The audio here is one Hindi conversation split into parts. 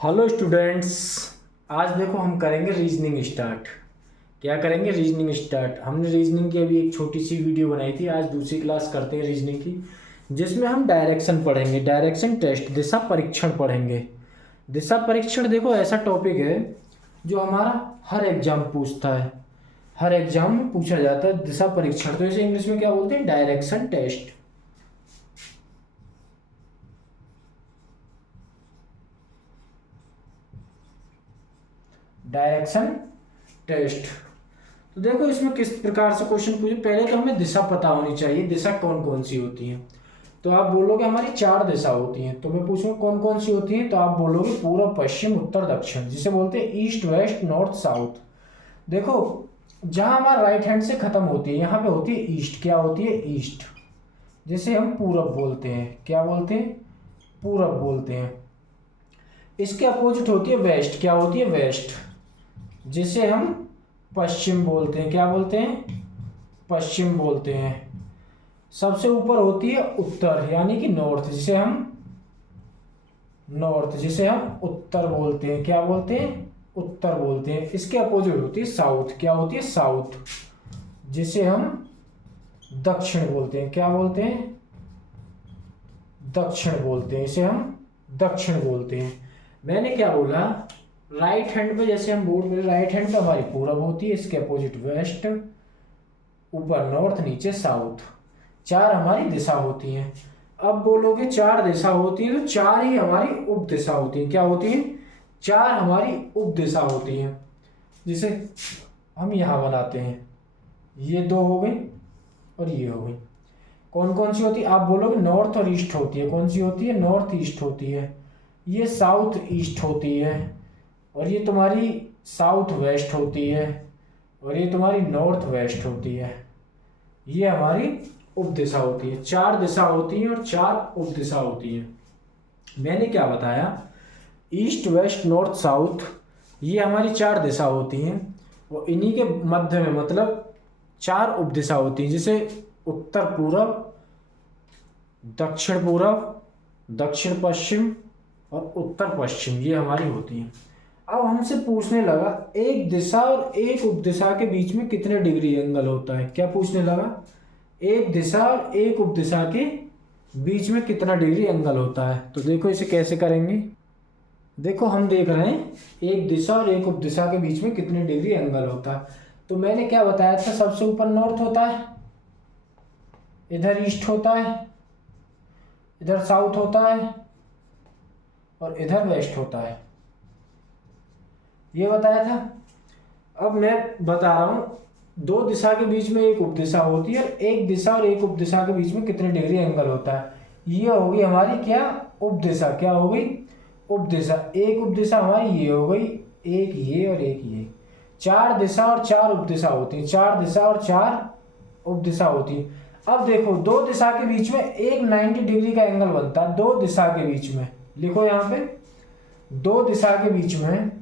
Hello students. आज देखो हम करेंगे रीजनिंग स्टार्ट। क्या करेंगे? Reasoning start. हमने रीजनिंग की अभी एक छोटी सी वीडियो बनाई थी। आज दूसरी क्लास करते हैं रीजनिंग की, जिसमें हम डायरेक्शन पढ़ेंगे, डायरेक्शन टेस्ट, दिशा परीक्षण पढ़ेंगे। दिशा परीक्षण देखो ऐसा टॉपिक है जो हमारा हर एग्जाम पूछता है, हर एग्जाम में पूछा जाता है दिशा परीक्षण। तो इसे इंग्लिश में क्या बोलते हैं? Direction test. Direction test. तो देखो इसमें किस प्रकार से क्वेश्चन पूछे। पहले तो हमें दिशा पता होनी चाहिए, दिशा कौन कौन सी होती है। तो आप बोलोगे हमारी 4 दिशा होती हैं। तो मैं पूछूंगा कौन कौन सी होती हैं, तो आप बोलोगे पूर्व, पश्चिम, उत्तर, दक्षिण, जिसे बोलते हैं ईस्ट, वेस्ट, नॉर्थ, साउथ। देखो जहां हमारा राइट हैंड से खत्म होती है यहाँ पे होती है ईस्ट। क्या होती है? ईस्ट, जिसे हम पूरब बोलते हैं। क्या बोलते हैं? पूरब बोलते हैं। इसके अपोजिट होती है वेस्ट। क्या होती है? वेस्ट, जिसे हम पश्चिम बोलते हैं। क्या बोलते हैं? पश्चिम बोलते हैं। सबसे ऊपर होती है उत्तर, यानी कि नॉर्थ, जिसे हम उत्तर बोलते हैं। क्या बोलते हैं? उत्तर बोलते हैं। इसके अपोजिट होती है साउथ। क्या होती है? साउथ, जिसे हम दक्षिण बोलते हैं। क्या बोलते हैं? दक्षिण बोलते हैं। इसे हम दक्षिण बोलते हैं। मैंने क्या बोला? राइट हैंड पे, जैसे हम बोर्ड में, राइट हैंड पे हमारी पूरब होती है, इसके अपोजिट वेस्ट, ऊपर नॉर्थ, नीचे साउथ। 4 हमारी दिशा होती हैं। अब बोलोगे 4 दिशा होती है तो 4 ही हमारी उप दिशा होती है। क्या होती है? 4 हमारी उप दिशा होती हैं, जिसे हम यहां बनाते हैं। ये 2 हो गई और ये हो गई। कौन कौन सी होती है? आप बोलोगे नॉर्थ और ईस्ट होती है। कौन सी होती है? नॉर्थ ईस्ट होती है। ये साउथ ईस्ट होती है, और ये तुम्हारी साउथ वेस्ट होती है, और ये तुम्हारी नॉर्थ वेस्ट होती है। ये हमारी उप दिशा होती है। 4 दिशा होती है और 4 उप दिशा होती है। मैंने क्या बताया? ईस्ट, वेस्ट, नॉर्थ, साउथ, ये हमारी 4 दिशा होती हैं, और इन्हीं के मध्य में मतलब 4 उप दिशा होती हैं, जिसे उत्तर पूरब, दक्षिण पूरब, दक्षिण पश्चिम और उत्तर पश्चिम, ये हमारी होती हैं। अब हमसे पूछने लगा एक दिशा और एक उपदिशा के बीच में कितने डिग्री एंगल होता है। क्या पूछने लगा? एक दिशा और एक उपदिशा के बीच में कितना डिग्री एंगल होता है। तो देखो इसे कैसे करेंगे। देखो हम देख रहे हैं एक दिशा और एक उपदिशा के बीच में कितने डिग्री एंगल होता है। तो मैंने क्या बताया था? सबसे ऊपर नॉर्थ होता है, इधर ईस्ट होता है, इधर साउथ होता है, और इधर वेस्ट होता है। ये बताया था। अब मैं बता रहा हूं 2 दिशा के बीच में एक उपदिशा होती है, और एक दिशा और एक उपदिशा के बीच में कितने डिग्री एंगल होता है। ये होगी हमारी क्या? उपदिशा। क्या हो गई? उपदिशा। एक उपदिशा हमारी ये हो गई, एक ये और एक ये। 4 दिशा और 4 उपदिशा होती है। 4 दिशा और 4 उपदिशा होती है। अब देखो 2 दिशा के बीच में एक 90 डिग्री का एंगल बनता है। 2 दिशा के बीच में, लिखो यहां पे, 2 दिशा के बीच में,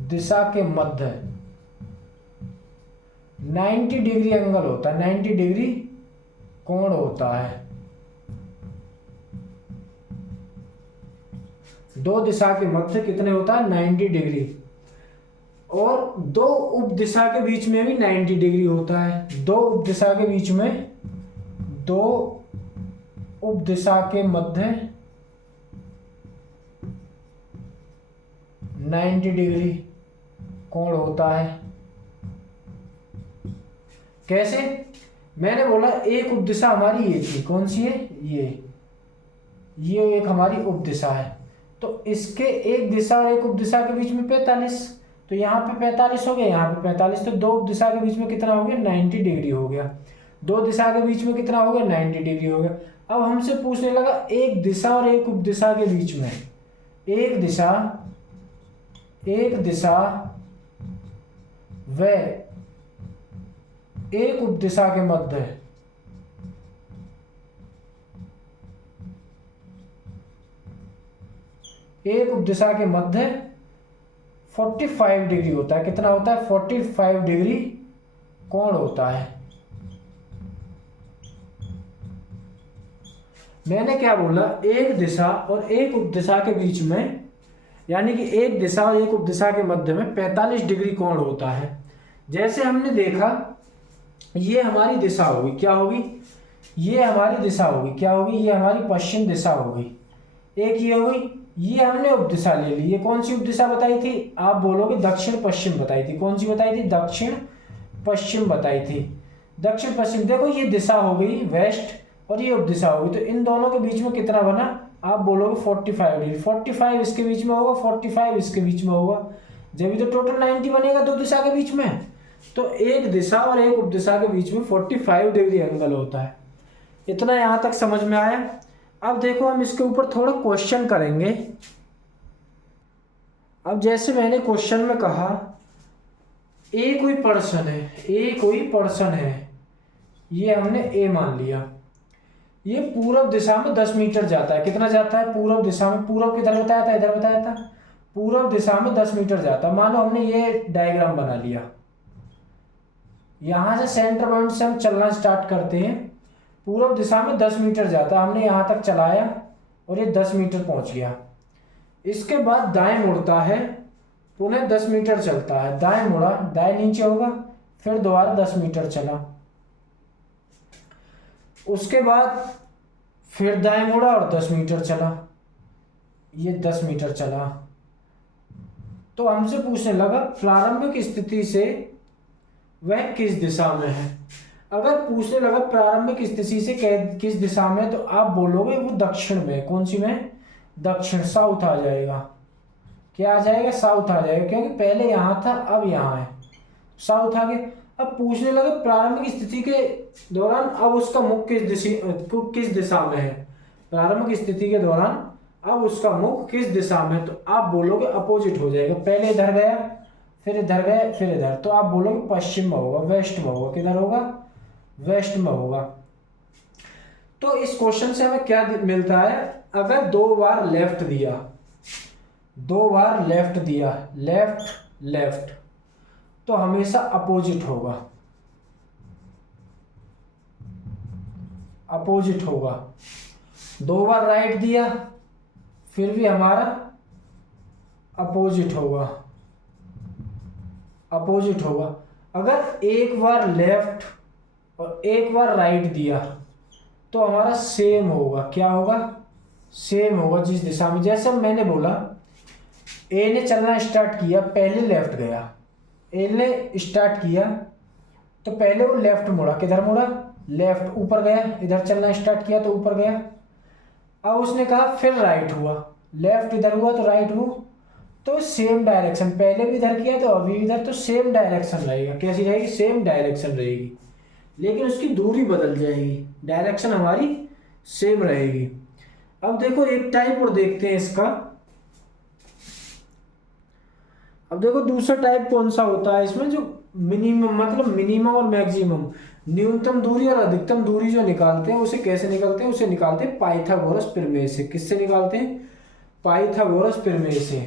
दिशा के मध्य 90 डिग्री एंगल होता है, 90 डिग्री कोण होता है। 2 दिशा के मध्य कितने होता है? 90 डिग्री। और 2 उप दिशा के बीच में भी 90 डिग्री होता है। 2 उप दिशा के बीच में, 2 उप दिशा के मध्य 90 डिग्री कोण होता है। कैसे? मैंने बोला एक उपदिशा हमारी ये थी। कौन सी है? ये एक हमारी उपदिशा है। तो इसके एक दिशा और एक उपदिशा के बीच में 45। तो यहाँ पे 45 हो गया, यहाँ पे 45। तो 2 उपदिशा के बीच में कितना हो गया? 90 डिग्री हो गया। 2 दिशा के बीच में कितना हो गया? 90 डिग्री हो गया। अब हमसे पूछने लगा एक दिशा और एक उपदिशा के बीच में, एक दिशा व एक उपदिशा के मध्य एक उपदिशा के मध्य 45 डिग्री होता है। कितना होता है? 45 डिग्री कोण होता है। मैंने क्या बोला, एक दिशा और एक उपदिशा के बीच में, यानी कि एक दिशा और एक उपदिशा के मध्य में 45 डिग्री कोण होता है। जैसे हमने देखा, ये हमारी दिशा होगी, क्या होगी, ये हमारी दिशा होगी, क्या होगी, ये हमारी पश्चिम दिशा होगी। एक ये होगी, ये हमने उपदिशा ले ली। ये कौन सी उपदिशा बताई थी, आप बोलोगे दक्षिण पश्चिम बताई थी। कौन सी बताई थी, दक्षिण पश्चिम बताई थी। दक्षिण पश्चिम, देखो ये दिशा हो गई वेस्ट और ये उपदिशा होगी, तो इन दोनों के बीच में कितना बना, आप बोलोगे 45 डिग्री। 45 इसके बीच में होगा, 45 इसके बीच में होगा, जब भी तो टोटल 90 बनेगा दो दिशा के बीच में। तो एक दिशा और एक उपदिशा के बीच में 45 डिग्री एंगल होता है। इतना यहाँ तक समझ में आया। अब देखो हम इसके ऊपर थोड़ा क्वेश्चन करेंगे। अब जैसे मैंने क्वेश्चन में कहा, ए कोई पर्सन है, ए कोई पर्सन है, ये हमने ए मान लिया। ये पूर्व दिशा में 10 मीटर जाता है। कितना जाता है, पूर्व दिशा में, पूर्व किधर बताया था, इधर बताया था, पूर्व दिशा में 10 मीटर जाता है। मानो हमने ये डायग्राम बना लिया, यहां से सेंटर पॉइंट से हम चलना स्टार्ट करते हैं, पूर्व दिशा में 10 मीटर जाता है, हमने यहां तक चलाया और ये 10 मीटर पहुंच गया। इसके बाद दाएं मुड़ता है, पुनः 10 मीटर चलता है, दाएं मुड़ा, दाएं नीचे होगा, फिर दोबारा 10 मीटर चला, उसके बाद फिर दाएं मुड़ा और 10 मीटर चला, ये 10 मीटर चला। तो हमसे पूछने लगा प्रारंभिक स्थिति से वह किस दिशा में है। अगर पूछने लगा प्रारंभिक स्थिति से किस दिशा में, तो आप बोलोगे वो दक्षिण में। कौन सी में, दक्षिण, साउथ आ जाएगा। क्या आ जाएगा, साउथ आ जाएगा, क्योंकि पहले यहां था अब यहां है, साउथ आ गया। अब पूछने लगे प्रारंभिक स्थिति के दौरान अब उसका मुख किस दिशा में है, प्रारंभिक स्थिति के दौरान अब उसका मुख किस दिशा में, तो आप बोलोगे अपोजिट हो जाएगा। पहले इधर गया, फिर इधर गया, फिर इधर, तो आप बोलोगे पश्चिम में होगा, वेस्ट में होगा। किधर होगा, वेस्ट में होगा। तो इस क्वेश्चन से हमें क्या मिलता है, अगर 2 बार लेफ्ट दिया, 2 बार लेफ्ट दिया, लेफ्ट लेफ्ट, तो हमेशा अपोजिट होगा, अपोजिट होगा। 2 बार राइट दिया, फिर भी हमारा अपोजिट होगा, अपोजिट होगा। अगर एक बार लेफ्ट और एक बार राइट दिया, तो हमारा सेम होगा। क्या होगा, सेम होगा जिस दिशा में। जैसे मैंने बोला, ए ने चलना स्टार्ट किया, पहले लेफ्ट गया, ए ने स्टार्ट किया तो पहले वो लेफ्ट मुड़ा, किधर मुड़ा, लेफ्ट, ऊपर गया, इधर चलना स्टार्ट किया तो ऊपर गया। अब उसने कहा फिर राइट हुआ, लेफ्ट इधर हुआ तो राइट हुआ, तो सेम डायरेक्शन, पहले भी इधर किया तो अभी इधर, तो सेम डायरेक्शन रहेगा। कैसी रहेगी, सेम डायरेक्शन रहेगी, लेकिन उसकी दूरी बदल जाएगी, डायरेक्शन हमारी सेम रहेगी। अब देखो एक टाइप और देखते हैं इसका। अब देखो दूसरा टाइप कौन सा होता है इसमें, जो मिनिमम, मतलब मिनिमम और मैक्सिमम, न्यूनतम दूरी और अधिकतम दूरी जो निकालते हैं, उसे कैसे निकालते हैं, उसे निकालते हैं पाइथागोरस प्रमेय से। किससे निकालते हैं, पाइथागोरस प्रमेय से।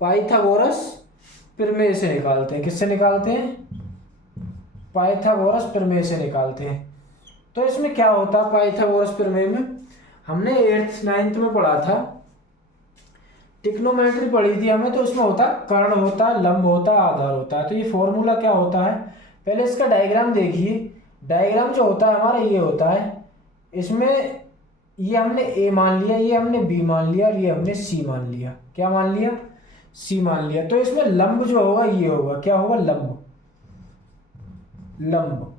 पाइथागोरस प्रमेय से निकालते हैं। किससे निकालते हैं, पाइथागोरस प्रमेय से निकालते हैं। तो इसमें क्या होता है पाइथागोरस प्रमेय में, हमने 8th 9th में पढ़ा था, ट्रिग्नोमेट्री पढ़ी थी हमें, तो उसमें होता कर्ण होता, लंब होता, आधार होता है। तो ये फॉर्मूला क्या होता है, पहले इसका डायग्राम देखिए। डायग्राम जो होता है हमारा ये होता है, इसमें ये हमने ए मान लिया, ये हमने बी मान लिया और ये हमने सी मान लिया। क्या मान लिया, सी मान लिया। तो इसमें लंब जो होगा ये होगा, क्या होगा, लंब, लंब।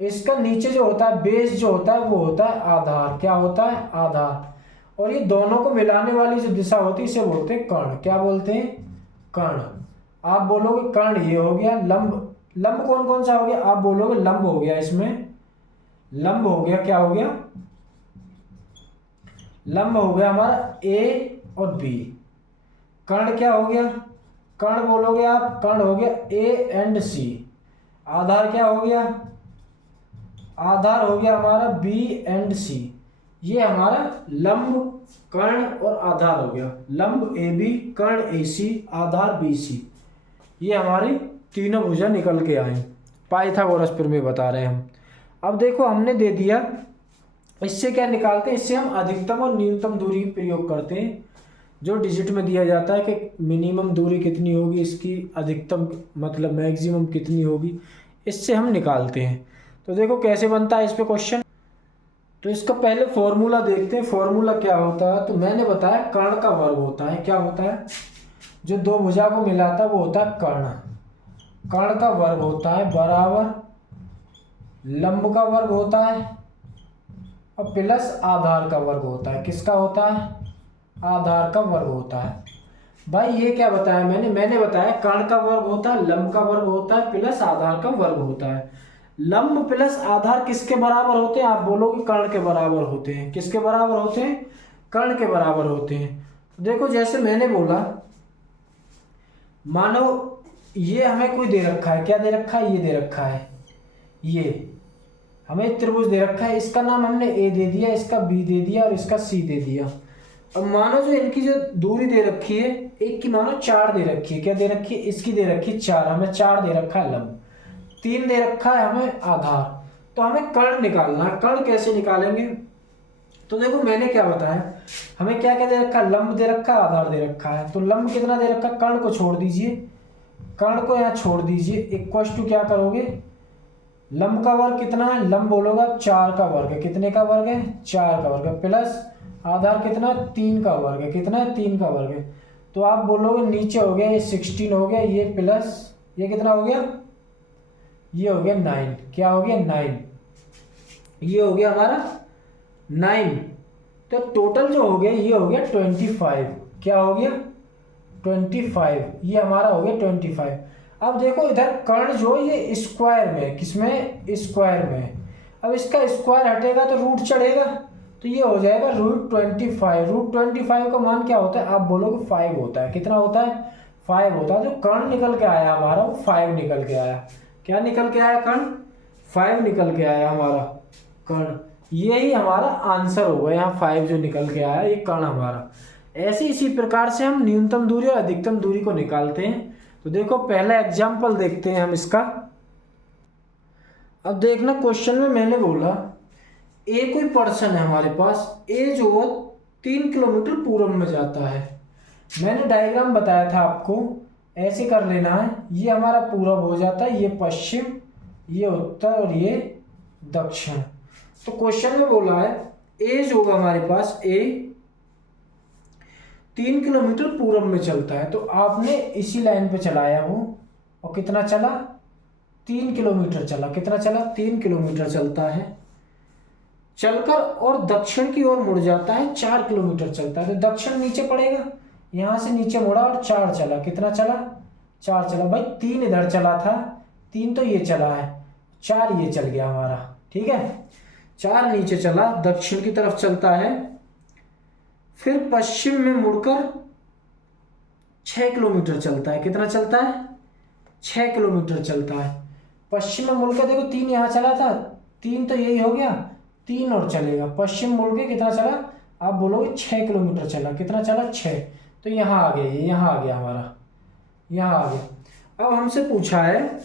इसका नीचे जो होता है बेस जो होता है वो होता है आधार। क्या होता है, आधार। और ये दोनों को मिलाने वाली जो दिशा होती है इसे बोलते हैं कर्ण। क्या बोलते हैं, कर्ण। आप बोलोगे कर्ण ये हो गया, लंब, लंब कौन कौन सा हो गया, आप बोलोगे लंब हो गया, इसमें लंब हो गया, क्या हो गया, लंब हो गया हमारा ए और बी। कर्ण क्या हो गया, कर्ण बोलोगे आप, कर्ण हो गया ए एंड सी। आधार क्या हो गया, आधार हो गया हमारा बी एंड सी। ये हमारा लंब, कर्ण और आधार हो गया। लंब A B, Karna A C, Aadhaar B C. ये हमारी तीनों भुजा निकल के आए। पाइथागोरस प्रमेय बता रहे हैं हम। अब देखो हमने दे दिया, इससे क्या निकालते हैं, इससे हम अधिकतम और न्यूनतम दूरी प्रयोग करते हैं। जो डिजिट में दिया जाता है कि मिनिमम दूरी कितनी होगी, इसकी अधिकतम मतलब मैक्सिमम कितनी होगी, इससे हम निकालते हैं। तो देखो कैसे बनता है इस पे क्वेश्चन। तो इसका पहले फॉर्मूला देखते हैं, फॉर्मूला क्या होता है। तो मैंने बताया कर्ण का वर्ग होता है, क्या होता है, जो दो भुजा को मिलाता है वो होता है कर्ण। कर्ण का वर्ग होता है बराबर लंब का वर्ग होता है और प्लस आधार का वर्ग होता है। किसका होता है, आधार का वर्ग होता है। भाई ये क्या बताया मैंने बताया कर्ण का वर्ग होता है, लंब का वर्ग होता है, प्लस आधार का वर्ग होता है। लंब प्लस आधार किसके बराबर होते हैं, आप बोलोगे कर्ण के बराबर होते हैं। किसके बराबर होते हैं, कर्ण के बराबर होते हैं। देखो जैसे मैंने बोला, मानो ये हमें कोई दे रखा है, क्या दे रखा है, ये दे रखा है, ये हमें त्रिभुज दे रखा है, इसका नाम हमने ए दे दिया, इसका बी दे दिया और इसका सी दे दिया। अब मानो जो इनकी जो दूरी दे रखी है, एक की मानो 4 दे रखी है, क्या दे रखी है, इसकी दे रखी है 4, हमें 4 दे रखा है लंब, 3 दे रखा है हमें आधार। तो हमें कर्ण निकालना है। कर्ण कैसे निकालेंगे, तो देखो मैंने क्या बताया, हमें क्या क्या दे रखा है, लंब दे रखा है, आधार दे रखा है। तो लंब कितना दे रखा है, कर्ण को छोड़ दीजिए, कर्ण को यहाँ छोड़ दीजिए, इक्वल टू क्या करोगे, लंब का वर्ग कितना है, लंब बोलोगे 4 का वर्ग है, कितने का वर्ग है, 4 का वर्ग है, प्लस आधार कितना, 3 का वर्ग है, कितना है, 3 का वर्ग है। तो आप बोलोगे नीचे हो गया ये 16 हो गया, ये प्लस ये कितना हो गया, ये हो गया 9, क्या हो गया 9, ये हो गया हमारा 9। तो टोटल जो हो गया ये हो गया 25, क्या हो गया 25, ये हमारा हो गया 25। अब देखो इधर कर्ण जो ये स्क्वायर में, किसमें, स्क्वायर में। अब इसका स्क्वायर हटेगा तो रूट चढ़ेगा, तो ये हो जाएगा √25। √25 का मान क्या होता है, आप बोलोगे 5 होता है। कितना होता है, 5 होता है। जो कर्ण निकल के आया हमारा वो 5 निकल के आया। क्या निकल के आया, कर्ण 5 निकल के आया हमारा कर्ण। यही हमारा आंसर होगा, यहाँ 5 जो निकल के आया ये कर्ण हमारा। ऐसे इसी प्रकार से हम न्यूनतम दूरी और अधिकतम दूरी को निकालते हैं। तो देखो पहला एग्जाम्पल देखते हैं हम इसका। अब देखना क्वेश्चन में मैंने बोला ए कोई पर्सन है हमारे पास, ए जो 3 किलोमीटर पूर्व में जाता है। मैंने डायग्राम बताया था आपको, ऐसे कर लेना है, ये हमारा पूर्व हो जाता है, ये पश्चिम, ये उत्तर और ये दक्षिण। तो क्वेश्चन में बोला है ए जो होगा हमारे पास, ए 3 किलोमीटर पूर्व में चलता है। तो आपने इसी लाइन पे चलाया वो, और कितना चला, 3 किलोमीटर चला। कितना चला, 3 किलोमीटर चलता है। चलकर और दक्षिण की ओर मुड़ जाता है, 4 किलोमीटर चलता है। तो दक्षिण नीचे पड़ेगा, यहां से नीचे मुड़ा और 4 चला। कितना चला, 4 चला। भाई 3 इधर चला था, 3 तो ये चला है, 4 ये चल गया हमारा, ठीक है। 4 नीचे चला, दक्षिण की तरफ चलता है, फिर पश्चिम में मुड़कर 6 किलोमीटर चलता है। कितना चलता है, 6 किलोमीटर चलता है। पश्चिम में मुड़कर देखो 3 यहाँ चला था, 3 तो यही हो गया, 3 और चलेगा। पश्चिम मुड़ के कितना चला, आप बोलोगे 6 किलोमीटर चला। कितना चला, 6। तो यहाँ आ गया, ये यहाँ आ गया हमारा, यहाँ आ गया। अब हमसे पूछा है,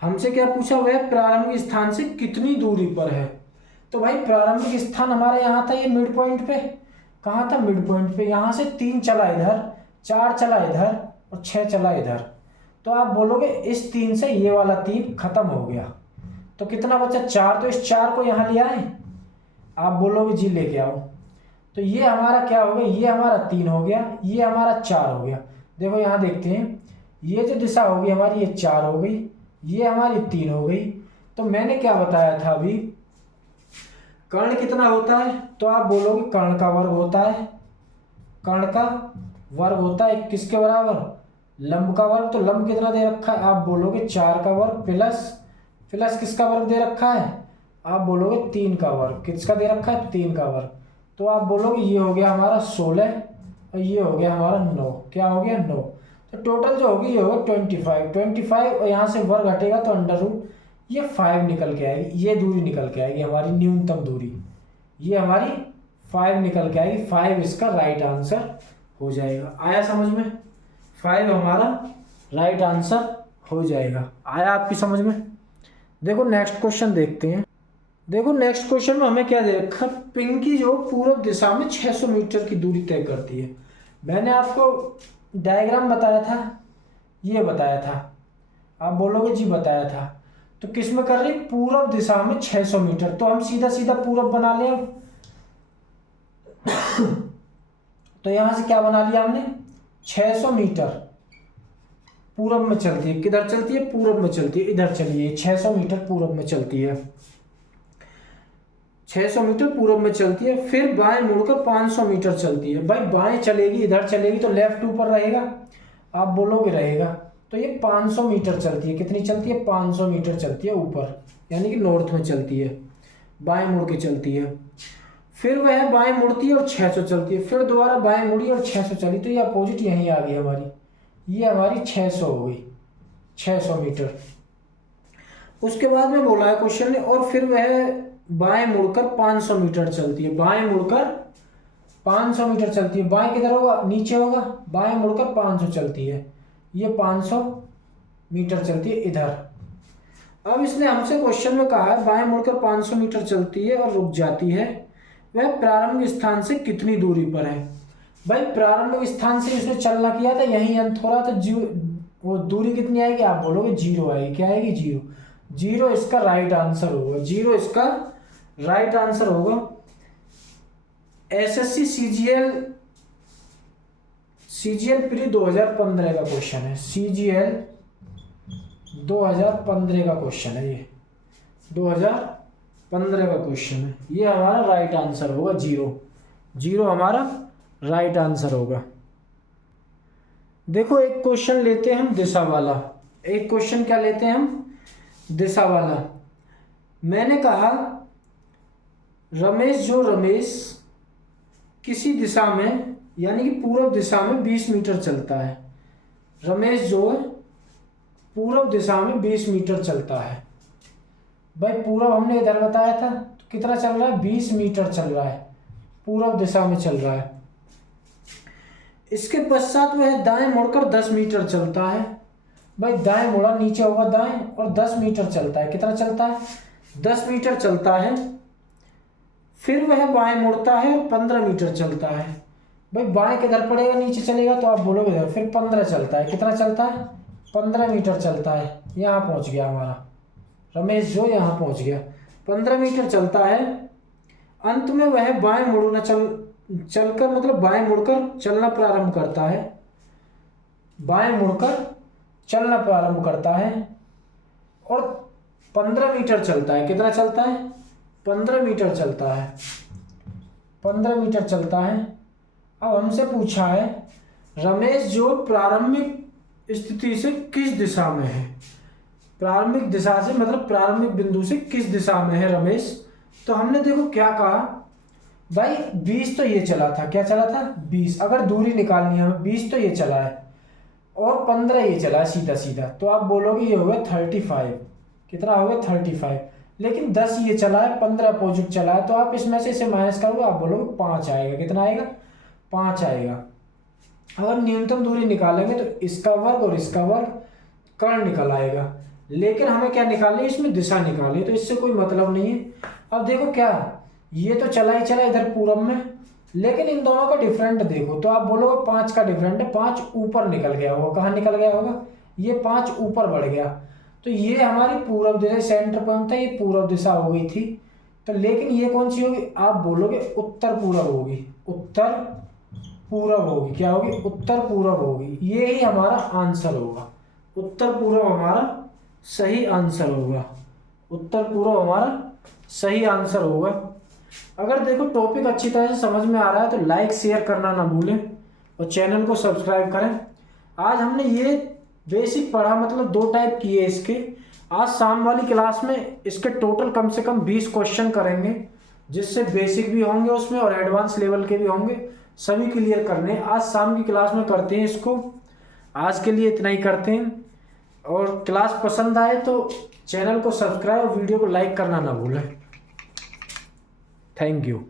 हमसे क्या पूछा हुआ है, प्रारंभिक स्थान से कितनी दूरी पर है। तो भाई प्रारंभिक स्थान हमारा यहाँ था, ये मिड पॉइंट पे। कहाँ था, मिड पॉइंट पे। यहाँ से 3 चला इधर, 4 चला इधर और 6 चला इधर। तो आप बोलोगे इस 3 से ये वाला 3 खत्म हो गया, तो कितना बचा, 4। तो इस 4 को यहाँ ले आए, आप बोलोगे जी लेके आओ। तो ये हमारा क्या हो गया, ये हमारा 3 हो गया, ये हमारा 4 हो गया। देखो यहाँ देखते हैं, ये जो दिशा होगी हमारी, ये 4 हो गई, ये हमारी 3 हो गई। तो मैंने क्या बताया था अभी, कर्ण कितना होता है, तो आप बोलोगे कर्ण का वर्ग होता है, कर्ण का वर्ग होता है किसके बराबर, लंब का वर्ग। तो लंब कितना दे रखा है, आप बोलोगे 4 का वर्ग, प्लस किसका वर्ग दे रखा है, आप बोलोगे 3 का वर्ग। किसका दे रखा है, 3 का वर्ग। तो आप बोलोगे ये हो गया हमारा 16 और ये हो गया हमारा 9। क्या हो गया, 9। तो टोटल जो होगी ये होगा 25 और यहाँ से वर्ग हटेगा तो अंडर रूट, ये 5 निकल के आएगी, ये दूरी निकल के आएगी हमारी न्यूनतम दूरी, ये हमारी 5 निकल के आएगी। 5 इसका राइट आंसर हो जाएगा। आया समझ में, 5 हमारा राइट आंसर हो जाएगा। आया आपकी समझ में? देखो नेक्स्ट क्वेश्चन देखते हैं। देखो नेक्स्ट क्वेश्चन में हमें क्या दे रखा, पिंकी जो पूर्व दिशा में 600 मीटर की दूरी तय करती है। मैंने आपको डायग्राम बताया था, ये बताया था, आप बोलोगे जी बताया था, तो किस में कर रही, पूर्व दिशा में 600 मीटर। तो हम सीधा सीधा पूर्व बना लिया। तो यहां से क्या बना लिया हमने, 600 मीटर पूरब में चलती है। किधर चलती है, पूरब में चलती है। इधर चलिए 600 मीटर पूरब में चलती है, 600 मीटर पूरब में चलती है। फिर बाएं मुड़कर 500 मीटर चलती है। भाई बाएं चलेगी, इधर चलेगी तो लेफ्ट ऊपर रहेगा, आप बोलोगे रहेगा। तो ये 500 मीटर चलती है। कितनी चलती है, 500 मीटर चलती है ऊपर, यानी कि नॉर्थ में चलती है, बाएं मुड़ के चलती है। फिर वह बाएं मुड़ती है और 600 चलती है। फिर दोबारा बाएं मुड़ी और 600 चली, तो ये अपोजिट यहीं आ गई हमारी, ये हमारी 600 हो गई, 600 मीटर। उसके बाद में बोला है क्वेश्चन ने, और फिर वह बाएं मुड़कर 500 मीटर चलती है। बाएं मुड़कर 500 मीटर चलती है। बाएं किधर होगा, नीचे होगा, बाएं मुड़कर 500 चलती है, ये 500 मीटर चलती है इधर। अब इसने हमसे क्वेश्चन में कहा है बाएं मुड़कर 500 मीटर चलती है और रुक जाती है, वह प्रारंभिक स्थान से कितनी दूरी पर है। भाई प्रारंभिक स्थान से इसने चलना किया था, यही अंत हो रहा था, वो दूरी कितनी आएगी, आप बोलोगे 0 आएगी। क्या आएगी, 0। 0 इसका राइट आंसर होगा, 0 इसका राइट आंसर होगा। एसएससी सीजीएल प्री 2015 का क्वेश्चन है, सीजीएल 2015 का क्वेश्चन है, ये 2015 का क्वेश्चन है। ये हमारा राइट आंसर होगा, 0। 0 हमारा राइट आंसर होगा। देखो एक क्वेश्चन लेते हैं हम दिशा वाला। एक क्वेश्चन क्या लेते हैं हम, दिशा वाला। मैंने कहा रमेश किसी दिशा में, यानी कि पूर्व दिशा में 20 मीटर चलता है। रमेश जो है पूर्व दिशा में 20 मीटर चलता है। भाई पूर्व हमने इधर बताया था, तो कितना चल रहा है, 20 मीटर चल रहा है, पूर्व दिशा में चल रहा है। इसके पश्चात वह दाएं मुड़कर 10 मीटर चलता है। भाई दाएं मुड़ा, नीचे होगा दाएं, और 10 मीटर चलता है। कितना चलता है, 10 मीटर चलता है। फिर वह बाएं मुड़ता है और 15 मीटर चलता है। भाई बाएं किधर पड़ेगा, नीचे चलेगा, तो आप बोलोगे इधर। फिर 15 चलता है। कितना चलता है, 15 मीटर चलता है। यहाँ पहुंच गया हमारा रमेश जो, यहाँ पहुंच गया, 15 मीटर चलता है। अंत में वह बाएं मुड़ना चलकर मतलब बाएं मुड़कर चलना प्रारंभ करता है। बाएं मुड़कर चलना प्रारंभ करता है और 15 मीटर चलता है। कितना चलता है, 15 मीटर चलता है, 15 मीटर चलता है। अब हमसे पूछा है रमेश जो प्रारंभिक स्थिति से किस दिशा में है। प्रारंभिक दिशा से मतलब प्रारंभिक बिंदु से किस दिशा में है रमेश। तो हमने देखो क्या कहा, भाई 20 तो ये चला था, क्या चला था, 20। अगर दूरी निकालनी है हमें, 20 तो ये चला है और 15 ये चला है सीधा सीधा, तो आप बोलोगे ये होगा 35। कितना होगा, 35। लेकिन 10 ये चला है, 15 अपोजिट चला है, तो आप इसमें से इसे माइनस करोगे, आप बोलोगे 5 आएगा। कितना आएगा, 5 आएगा। अगर न्यूनतम दूरी निकालेंगे तो इसका वर्ग और इसका वर्ग, कर्ण निकल आएगा। लेकिन हमें क्या निकालनी है, इसमें दिशा निकाली, तो इससे कोई मतलब नहीं है। अब देखो क्या, ये तो चला ही चला इधर पूरब में, लेकिन इन दोनों का डिफरेंट देखो, तो आप बोलोगे 5 का डिफरेंट है, 5 ऊपर निकल गया होगा। कहाँ निकल गया होगा, ये 5 ऊपर बढ़ गया, तो ये हमारी पूर्व दिशा, सेंटर पॉइंट था, ये पूर्व दिशा हो गई थी। तो लेकिन ये कौन सी होगी, आप बोलोगे उत्तर पूर्व होगी, उत्तर पूर्व होगी। क्या होगी, उत्तर पूर्व होगी। ये ही हमारा आंसर होगा, उत्तर पूर्व हमारा सही आंसर होगा, उत्तर पूर्व हमारा सही आंसर होगा। अगर देखो टॉपिक अच्छी तरह से समझ में आ रहा है तो लाइक शेयर करना ना भूलें और चैनल को सब्सक्राइब करें। आज हमने ये बेसिक पढ़ा, मतलब 2 टाइप किए इसके। आज शाम वाली क्लास में इसके टोटल कम से कम 20 क्वेश्चन करेंगे, जिससे बेसिक भी होंगे उसमें और एडवांस लेवल के भी होंगे, सभी क्लियर करने आज शाम की क्लास में करते हैं इसको। आज के लिए इतना ही करते हैं, और क्लास पसंद आए तो चैनल को सब्सक्राइब और वीडियो को लाइक करना ना भूलें। Thank you.